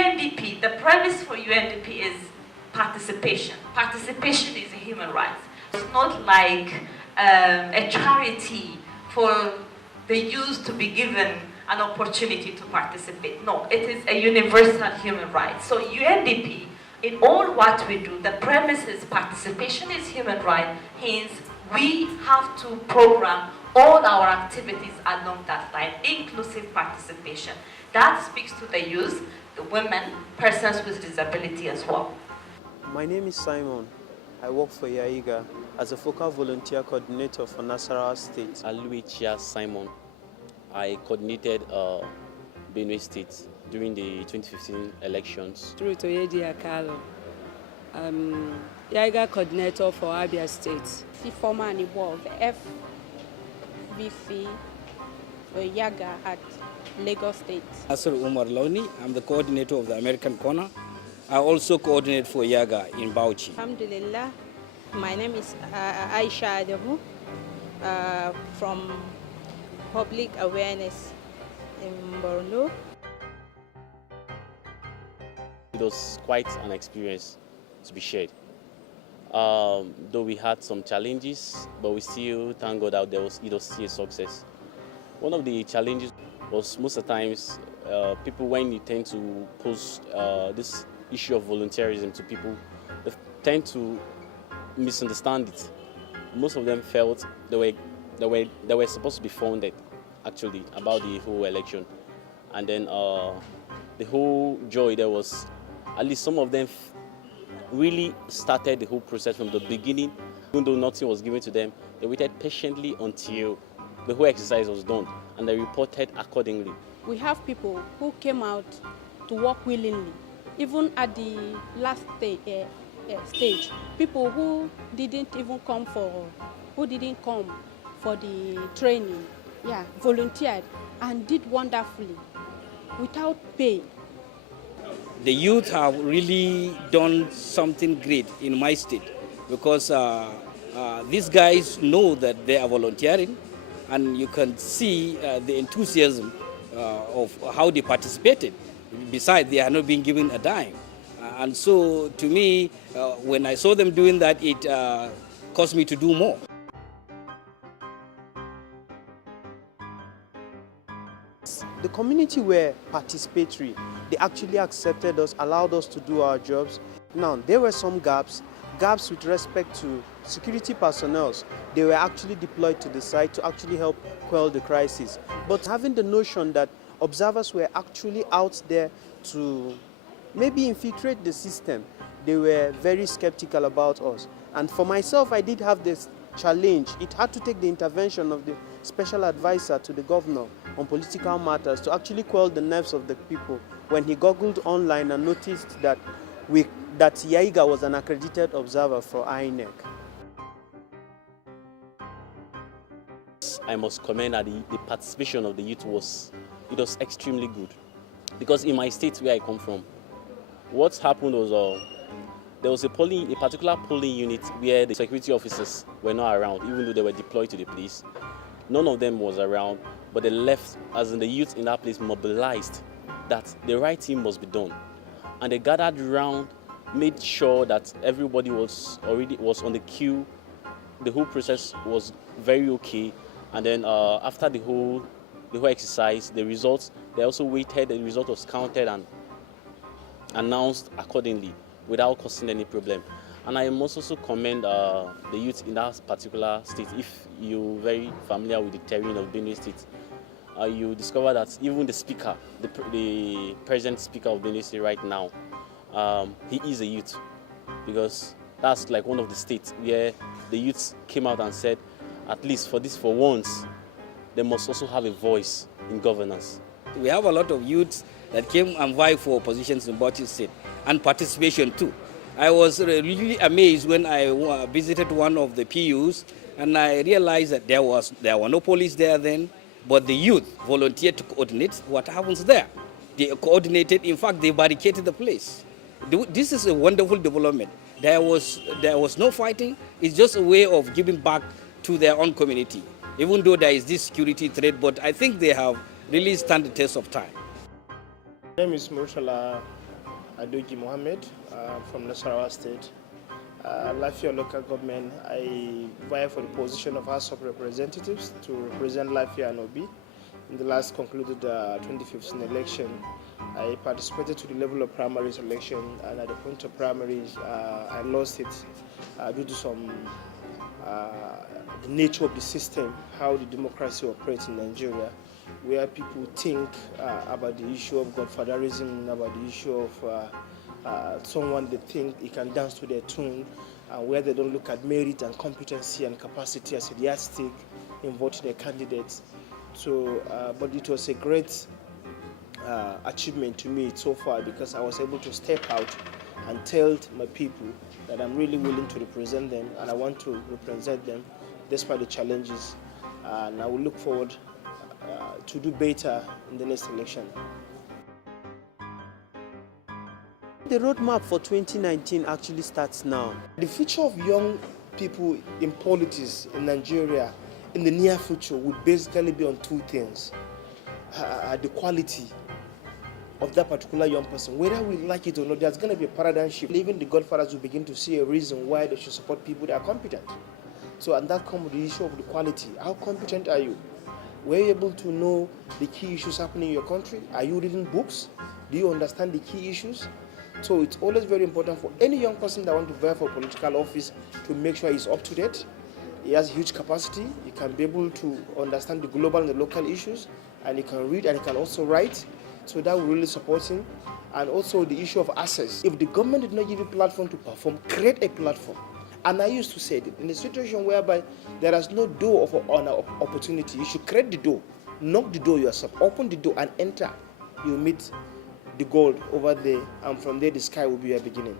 UNDP, the premise for UNDP is participation. Participation is a human right. It's not like a charity for the youth to be given an opportunity to participate. No, it is a universal human right. So UNDP, in all what we do, the premise is participation is human right, hence we have to program all our activities along that line, inclusive participation. That speaks to the youth, the women, persons with disability as well. My name is Simon. I work for YAIGA as a focal volunteer coordinator for Nasarawa State. Aluichia Simon. I coordinated Benue State during the 2015 elections. Through Toyedi Akalo, YAIGA coordinator for Abia State. The former and involved FVC YAIGA at Lagos State. Nasser Umar Launi, I'm the coordinator of the American Corner. I also coordinate for YAIGA in Bauchi. Alhamdulillah, my name is Aisha Adebu from Public Awareness in Borno. It was quite an experience to be shared. Though we had some challenges, but we still thank God that it was still a success. One of the challenges was most of the times people, when you tend to post this issue of volunteerism to people, they tend to misunderstand it. Most of them felt they were supposed to be funded, actually, about the whole election. And then the whole joy there was, at least some of them really started the whole process from the beginning. Even though nothing was given to them, they waited patiently until the whole exercise was done, and they reported accordingly. We have people who came out to work willingly, even at the last stage. People who didn't come for the training, volunteered and did wonderfully without pay. The youth have really done something great in my state because these guys know that they are volunteering, and you can see the enthusiasm of how they participated. Besides, they are not being given a dime. And so, to me, when I saw them doing that, it caused me to do more. The community were participatory. They actually accepted us, allowed us to do our jobs. Now, there were some gaps with respect to security personnel. They were actually deployed to the site to actually help quell the crisis. But having the notion that observers were actually out there to maybe infiltrate the system, they were very skeptical about us. And for myself, I did have this challenge. It had to take the intervention of the special advisor to the governor on political matters to actually quell the nerves of the people when he googled online and noticed that YAIGA was an accredited observer for INEC. I must commend that the participation of the youth was extremely good, because in my state where I come from, what happened was there was a particular polling unit where the security officers were not around, even though they were deployed to the place. None of them was around, but they left, as in the youth in that place mobilized that the right thing must be done. And they gathered around, made sure that everybody was on the queue. The whole process was very okay. And then after the whole exercise, the results, they also waited, the result was counted and announced accordingly without causing any problem. And I must also commend the youth in that particular state. If you're very familiar with the terrain of Benue State, you discover that even the speaker, the present speaker of Benue State right now, he is a youth, because that's like one of the states where the youths came out and said, at least for once, they must also have a voice in governance. We have a lot of youths that came and vied for positions in Bauchi State, and participation too. I was really amazed when I visited one of the PUs, and I realized that there were no police there then, but the youth volunteered to coordinate what happens there. They coordinated, in fact, they barricaded the place. This is a wonderful development. There was no fighting. It's just a way of giving back to their own community, even though there is this security threat, but I think they have really stand the test of time. My name is Murtala Adoji Mohammed from Nasarawa State. Lafia local government, I vie for the position of House of Representatives to represent Lafia and Obi. In the last concluded 2015 election, I participated to the level of primaries election, and at the point of primaries, I lost it due to some the nature of the system, how the democracy operates in Nigeria, where people think about the issue of godfatherism, about the issue of someone they think he can dance to their tune, where they don't look at merit and competency and capacity as a yardstick in voting their candidates. So, but it was a great achievement to me so far, because I was able to step out and tell my people that I'm really willing to represent them, and I want to represent them despite the challenges. And I will look forward to do better in the next election. The roadmap for 2019 actually starts now. The future of young people in politics in Nigeria in the near future would basically be on two things. The quality of that particular young person. Whether we like it or not, there's going to be a paradigm shift. Even the godfathers will begin to see a reason why they should support people that are competent. So, and that comes with the issue of the quality. How competent are you? Were you able to know the key issues happening in your country? Are you reading books? Do you understand the key issues? So it's always very important for any young person that wants to vie for political office to make sure he's up to date. He has huge capacity. He can be able to understand the global and the local issues, and he can read and he can also write. So that will really support him. And also the issue of access. If the government did not give you a platform to perform, create a platform. And I used to say that in a situation whereby there is no door of opportunity, you should create the door, knock the door yourself, open the door and enter. You meet the goal over there, and from there the sky will be your beginning.